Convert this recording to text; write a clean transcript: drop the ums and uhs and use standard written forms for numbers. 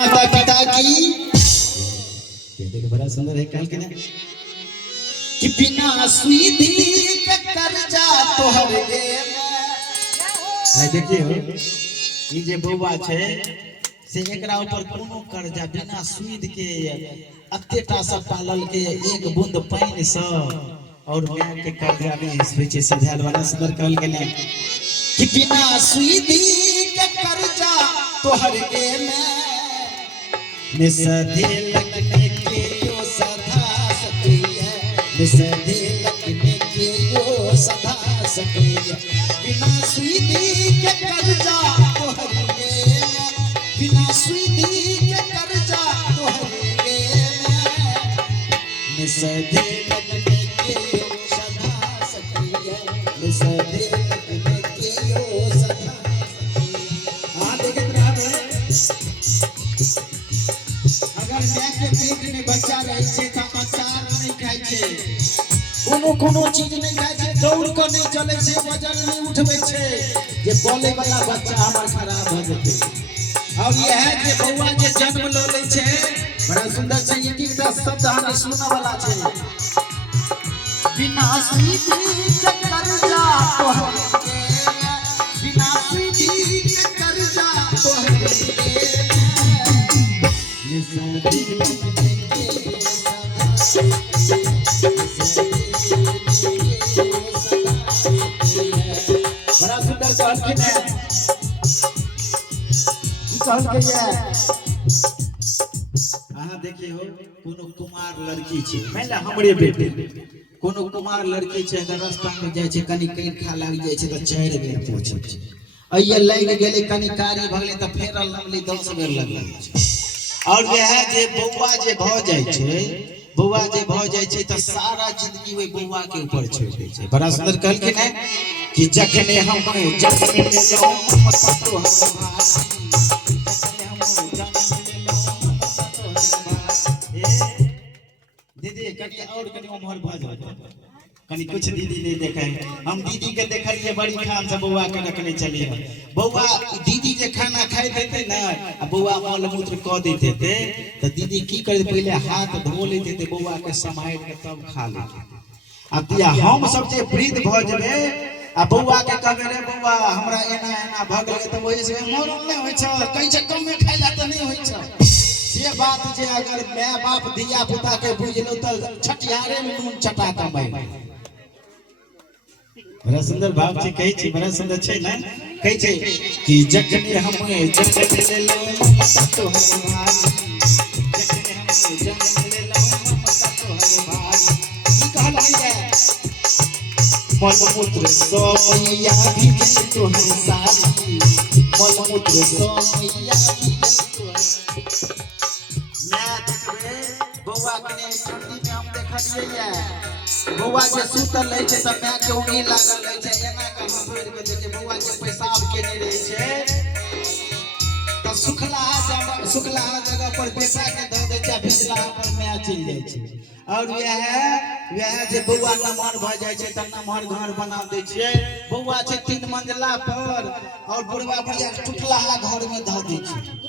माता पिता की ये देख बड़ा सुंदर है कल के ना कि बिना सुई के कर्जा तोहर गे है। देखियो ई जे बौआ छे से एकरा ऊपर कोनो कर्जा बिना सुई के अत्तेटा सब पालल के एक बूंद पानी से और मां के कर्जा नहीं होय छे। सिधाल वाला सुंदर कहल गेले कि बिना सुई के कर्जा तोहर गे निसधे लगने के यो सदा सती है, निसधे लगने के यो सदा सती है। बिना सुई के कर्जा तोहर गे बिना सुई के कर्जा तोहर गे निसधे लगने के यो सदा सती है, निसधे लगने के यो सदा सती है। हां देखत रहे अगर मां के पेट में बच्चा रहे छे त अचार नहीं खाय छे, कोनो चीज नहीं खाय छे, दौड़ के नहीं चले छे, वजन नहीं उठबे छे, जे बोले वाला बच्चा हमर खराब हो जेते। और यह है जे बौआ जे जन्म ल ले छे बड़ा सुंदर से एक एक शब्द हम सुनने वाला छे। बिना सुई के कर्जा तोहर गे बिना सुई के कर्जा तोहर गे बड़ा सुंदर कहलखिन है अहाँ देखिए हो कोनो कुमार लड़की छे मान ला हमरे बेटे कोनो कुमार लड़की छे अगर रास्ता में जाय छे कनी कहीं खा लाग जाय छे त 4 बेर पूछे छे अइया लाग गेले कनी कारी भगले त फेर लगली 10 बेर लगल छे। और यह जे बौआ जे भ जाय छे बौआ जे भ जाय छे त सारा जिंदगी ओई बौआ के ऊपर छोड़ दे छे। बड़ा सुंदर कहलखिन है कि जखने हम जन्म ले लो मत तो दीदी कनी और कनी उम्र भ जाए कनी कुछ दीदी नहीं देखे हम दीदी के देखलिए बड़ी खान से बौआ के रखने चली बौआ दीदी जे खाना खाए देते ना बौआ मल मूत्र क देते थे तो दीदी की करे पहले हाथ धो लेते थे बौआ के समाइल के तब खा लेते। अब दिया हम सब जे वृद्ध भ जेबे आ बौआ के कहबे रे बौआ हमरा एना एना भ गेल त ओहि से मोर नहीं होय छ कहीं से कम में खाइला त नहीं होय छ। ये बात जे अगर माय बाप दिया पुता के बुझलो त छटियारे में नून चटाता मैं बड़ा सुंदर भाव छे कहि छी बड़ा सुंदर छे ना कहि छे कि जखने हम जन्म ले लो मत तो हमारी जखने हम जन्म ले लो मत तो हमारी की कहला है मल मूत्र सोमैया भी तो हम सारी मल मूत्र सोमैया भी तो मैं देखबे बौआ के ठंडी में हम देखलिए बौआ जे सुतल रहे छे त मां के उंगली लागल रहे छे एना के हम भर के देखे बौआ जे पेशाब केने रहे छे त सुखला जगह पर बेटा के द दे छे भिजला पर मां चल जाय छे। और यह जे बौआ नमहर भ जाय छे त नमहर घर बना दे छे बौआ छे 3 मंजिला पर और बुढ़वा बुढ़िया टुटला घर में ध दे छे।